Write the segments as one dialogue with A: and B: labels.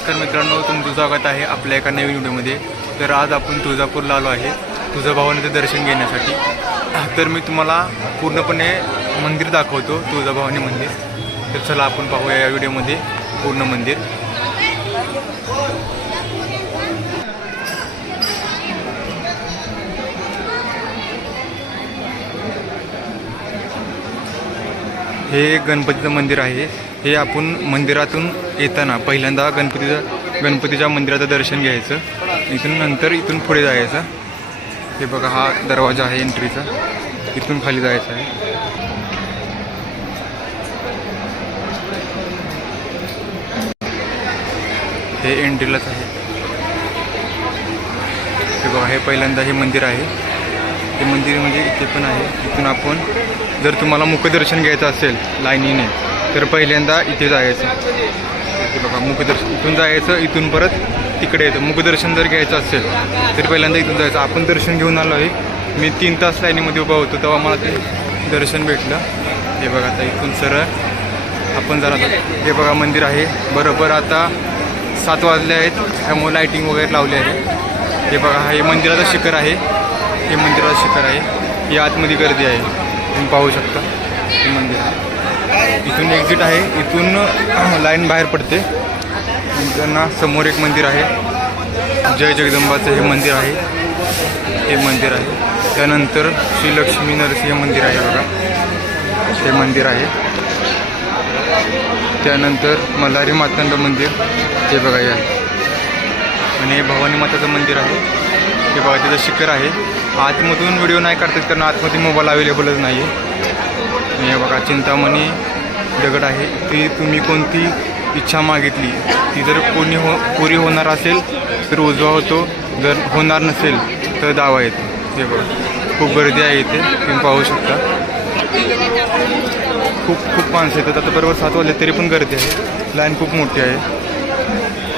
A: नमस्कार मित्रांनो तुमचं स्वागत आहे आपल्या एका नवीन व्हिडिओमध्ये. तर आज आपण तुळजापूरला आलो आहे तुळजाभवानीचं दर्शन घेण्यासाठी. तर मी तुम्हाला पूर्णपणे मंदिर दाखवतो तुळजाभवानी मंदिर. तर चला आपण पाहूया या व्हिडिओमध्ये पूर्ण मंदिर. हे गणपतीचं मंदिर आहे. हे आपण मंदिरातून येताना पहिल्यांदा गणपतीचं गणपतीच्या मंदिराचं दर्शन घ्यायचं. इथून नंतर इथून पुढे जायचं. हे बघा हा दरवाजा आहे एंट्रीचा इथून खाली जायचं आहे. हे एंट्रीलाच आहे. हे बघा हे पहिल्यांदा हे मंदिर आहे. हे मंदिर म्हणजे इथे पण आहे. इथून आपण जर तुम्हाला मुखदर्शन घ्यायचं असेल लाईनीने तर पहिल्यांदा इथे जायचं. इथे बघा मुखदर्शन इथून जायचं इथून परत तिकडे यायचं मुखदर्शन जर घ्यायचं असेल तर पहिल्यांदा इथून जायचं. आपण दर्शन घेऊन आलो आहे. मी तीन तास लाईनीमध्ये उभा होतो तेव्हा मला ते दर्शन भेटलं. हे बघा आता इथून सरळ आपण जरा हे बघा मंदिर आहे. बरोबर आता सात वाजले आहेत. त्यामुळे लाईटिंग वगैरे लावली आहे. हे बघा हे मंदिराचं शिखर आहे. हे मंदिराचं शिखर आहे. ही आतमध्ये गर्दी आहे. तुम्ही पाहू शकता. हे मंदिर आहे. इथून एक्झिट आहे. इथून लाईन बाहेर पडते. त्यांना समोर एक मंदिर आहे. जय जगदंबाचं हे मंदिर आहे. हे मंदिर आहे. त्यानंतर श्री लक्ष्मी नरसिंह मंदिर आहे बघा. हे मंदिर आहे. त्यानंतर मल्हारी मातंड मंदिर. हे बघा हे आहे. आणि हे भवानी माताचं मंदिर आहे. हे बघा त्याचं शिखर आहे. आतमधून व्हिडिओ नाही काढतात कारण आतमध्ये मोबाईल अवेलेबलच नाही आहे हे बघा. चिंतामणी दगड आहे. ती तुम्ही कोणती इच्छा मागितली? ती जर कोणी हो पुरी होणार असेल तर उजवा होतो. जर होणार नसेल तर दावा येतो. हे बघा. खूप गर्दी आहे इथे. तुम्ही पाहू शकता. खूप खूप माणसं येतात. आता बरोबर सात वाजले तरी पण गर्दी आहे. लाईन खूप मोठी आहे.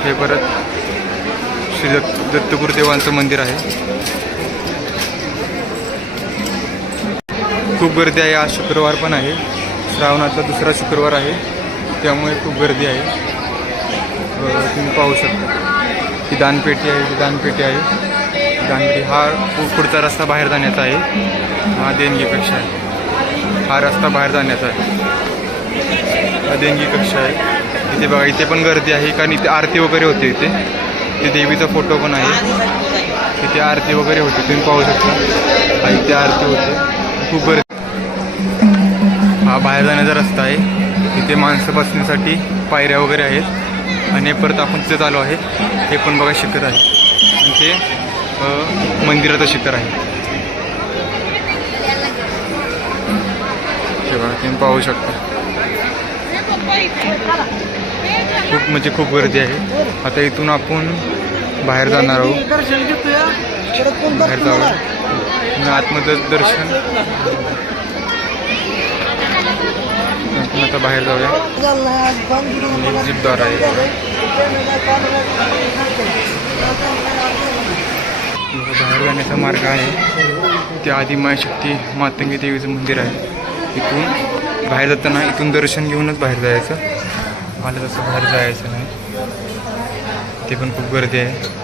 A: हे परत श्री दत्त दत्तगुरुदेवांचं मंदिर आहे. खूप गर्दी आहे. आज शुक्रवार पण आहे. श्रावणाचा दुसरा शुक्रवार आहे. त्यामुळे खूप गर्दी आहे. तुम्ही पाहू शकता. ही दानपेटी आहे. ही दानपेटी आहे. दानपेटी हा पुढचा रस्ता बाहेर जाण्याचा आहे. हा देणगी कक्षा आहे. हा रस्ता बाहेर जाण्याचा आहे. हा देणगी कक्षा आहे. इथे बघा इथे पण गर्दी आहे. कारण इथे आरती वगैरे होते इथे. इथे देवीचा फोटो पण आहे. इथे आरती वगैरे होते. तुम्ही पाहू शकता. इथे आरती होते. खूप गर्दी हा बाहेर जाण्याचा रस्ता आहे. इथे माणसं बसण्यासाठी पायऱ्या वगैरे आहेत. आणि परत आपण तिथे चालू आहे. हे पण बघा शिखर आहे. आणि ते मंदिराचं शिखर आहे. तुम्ही पाहू शकता. खूप म्हणजे खूप गर्दी आहे. आता इथून आपण बाहेर जाणार आहोत. बाहेर जाऊ आणि आतमध्ये दर्शन. आपण आता बाहेर जाऊया. आणि आहे. बाहेर जाण्याचा मार्ग आहे. ते मायशक्ती मातंगी देवीचं मंदिर आहे. इथून बाहेर जाताना इथून दर्शन घेऊनच बाहेर जायचं. मला तसं बाहेर जायचं नाही. ते पण खूप गर्दी आहे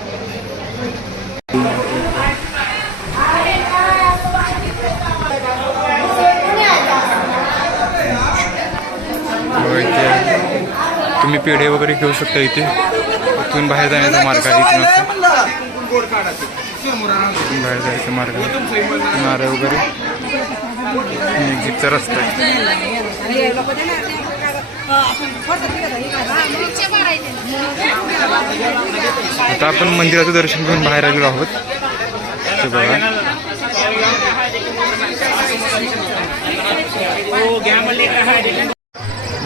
A: बघा इथे आहे. तुम्ही पेढे वगैरे घेऊ शकता इथे. इथून बाहेर जाण्याचा मार्ग आहे इथून बाहेर जायचा मार्ग आहे. नारळ वगैरे. एक्झिटचा रस्ता आहे. आता आपण मंदिराचं दर्शन घेऊन बाहेर आलेलो आहोत. ते बघा.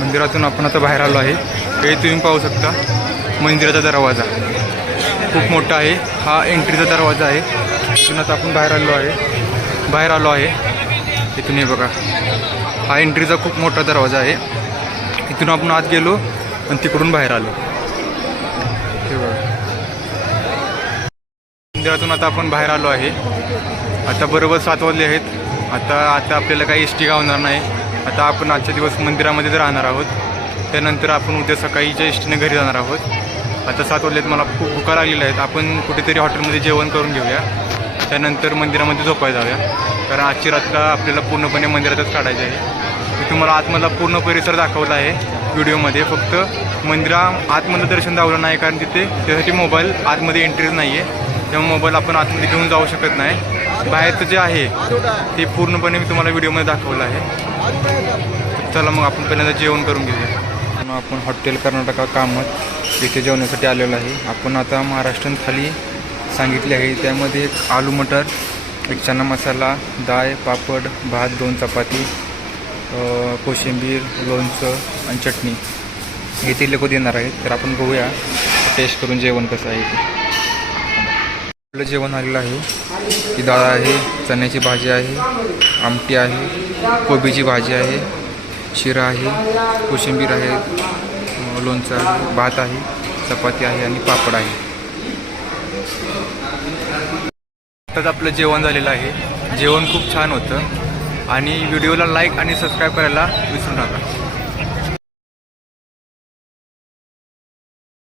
A: मंदिरातून आपण आता बाहेर आलो आहे. हे तुम्ही पाहू शकता मंदिराचा दरवाजा. खूप मोठा आहे. हा एंट्रीचा दरवाजा आहे. इथून आता आपण बाहेर आलो आहे. बाहेर आलो आहे. इथून हे बघा. हा एंट्रीचा खूप मोठा दरवाजा आहे. इथून आपण आत गेलो आणि तिकडून बाहेर आलो. हे बघा. मंदिरातून आता आपण बाहेर आलो आहे. आता बरोबर सात वाजले आहेत. आता आता आपल्याला काही एस टी गावणार नाही. आता आपण आजच्या दिवस मंदिरामध्येच राहणार आहोत त्यानंतर आपण उद्या सकाळी ज्येष्ठीने घरी जाणार आहोत. आता सात वाजलेत मला खूप भुका लागलेल्या आहेत. आपण कुठेतरी हॉटेलमध्ये जेवण करून घेऊया. त्यानंतर मंदिरामध्ये झोपायला जाऊया. कारण आजची रात्र आपल्याला पूर्णपणे मंदिरातच काढायची आहे. मी तुम्हाला आतमधला पूर्ण परिसर दाखवला आहे व्हिडिओमध्ये. फक्त मंदिरा आतमधलं दर्शन दावलं नाही कारण तिथे त्यासाठी मोबाईल आतमध्ये एंट्रीच नाही आहे त्यामुळे मोबाईल आपण आतमध्ये घेऊन जाऊ शकत नाही. बाहेरचं जे आहे ते पूर्णपणे मी तुम्हाला व्हिडिओमध्ये दाखवलं आहे. चला मग आपण पहिल्यांदा जेवण करून घेऊया. मग आपण हॉटेल कर्नाटका कामत इथे जेवण्यासाठी आलेलो आहे. आपण आता महाराष्ट्रीयन थाली सांगितली आहे. त्यामध्ये एक आलू मटर एक चना मसाला डाळ पापड भात दोन चपाती कोशिंबीर लोणचं आणि चटणी. हे ते लोक देणार आहेत. तर आपण बघूया. टेस्ट करून जेवण कसं आहे ते. आपलं जेवण आलेलं आहे. ही डाळ आहे चण्याची भाजी आहे आमटी आहे कोबीची भाजी आहे शिरा आहे कोशिंबीर आहे लोणचं आहे भात आहे चपाती आहे आणि पापड आहे. आताच आपलं जेवण झालेलं आहे. जेवण खूप छान होतं. आणि व्हिडिओला लाईक आणि सबस्क्राईब करायला विसरू नका.